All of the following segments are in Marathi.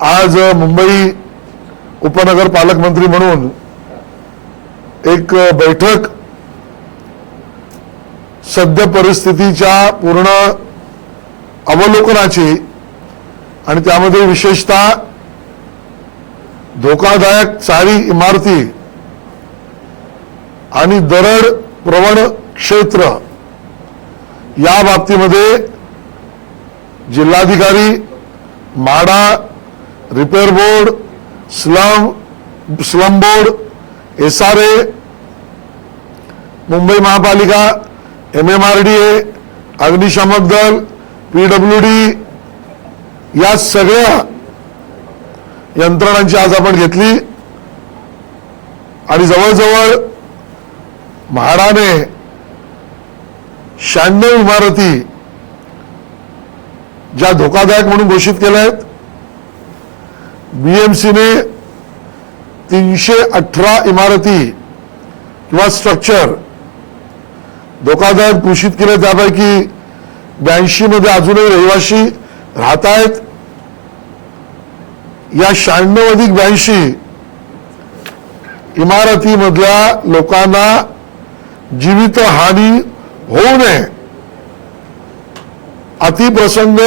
आज मुंबई उपनगर पालकमंत्री म्हणून एक बैठक सद्य परिस्थितीच्या पूर्ण अवलोकनाची आणि त्यामध्ये विशेषतः धोकादायक चारी इमारती आणि दरड प्रवण क्षेत्र या बाबतीमध्ये जिल्हाधिकारी MHADA repair board slum slum board S R A Mumbai महापालिका M M R D A अग्निशामक दल पी डब्ल्यू डी या सगळ्या यंत्रणांची आज आपण घेतली. आणि जवळजवळ म्हाडाने शहाण्णव इमारती ज्या धोकादायक म्हणून घोषित केल्या आहेत बीएमसीने तीनशे अठरा इमारती किंवा स्ट्रक्चर धोकादायक घोषित केले त्यापैकी ब्याऐंशी मध्ये अजूनही रहिवासी राहत आहेत. या शहाण्णव अधिक ब्याऐंशी इमारतीमधल्या लोकांना जीवित हानी होऊ नये. अतिप्रसंग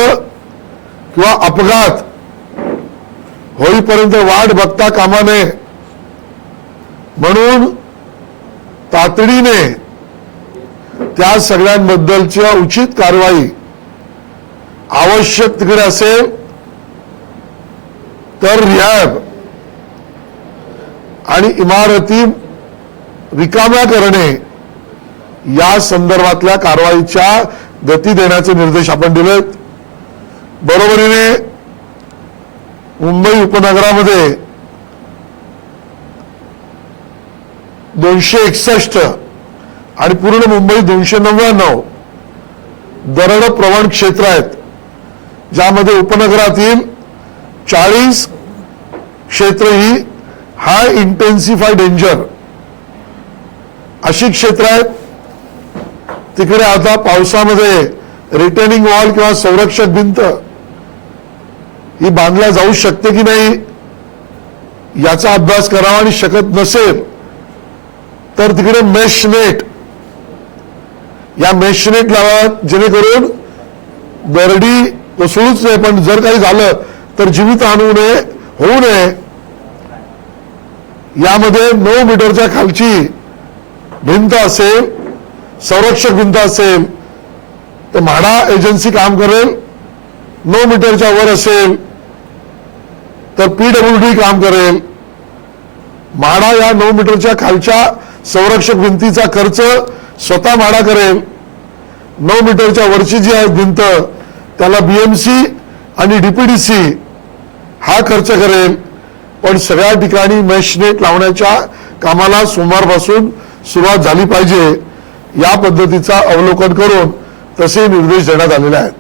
किंवा अपघात होईपर्यंत वाट बघता कामा नये म्हणून तातडीने त्या सगळ्यांबद्दलची उचित कारवाई आवश्यक तिकडे असेल तर रिहॅब आणि इमारती रिकाम्या करणे या संदर्भातल्या कारवाईच्या गती देण्याचे निर्देश आपण दिलेत. बरोबरीने मुंबई उपनगरामध्ये दोनशे एकसष्ट आणि पूर्ण मुंबई दोनशे नव्याण्णव दरड प्रवण क्षेत्र आहेत ज्यामध्ये उपनगरातील चाळीस क्षेत्र ही हाय इंटेन्सिफाय डेंजर अशी क्षेत्र आहेत तिकडे आता पावसामध्ये रिटर्निंग वॉल किंवा संरक्षक भिंत ही बांधल्या जाऊ शकते की नाही याचा अभ्यास करावा आणि शकत नसेल तर तिकडे मेशनेट या मेशनेट लावा जेणेकरून दरडी कोसळूच नये पण जर काही झालं तर जीवित आणू नये होऊ नये. यामध्ये नऊ मीटरच्या खालची भिंत असेल संरक्षक भिंत असेल तर म्हाडा एजन्सी काम करेल नऊ मीटरच्या वर असेल तर पीडब्ल्यू डी काम करेल. म्हाडा या नऊ मीटरच्या खालच्या संरक्षक भिंतीचा खर्च स्वतः म्हाडा करेल. नऊ मीटरच्या वरची जी आहे भिंत त्याला बीएमसी आणि डीपीडीसी हा खर्च करेल. पण सगळ्या ठिकाणी मेशनेट लावण्याच्या कामाला सोमवारपासून सुरुवात झाली पाहिजे. या पद्धतीचा अवलोकन करून तसे निर्देश देण्यात आलेले आहेत.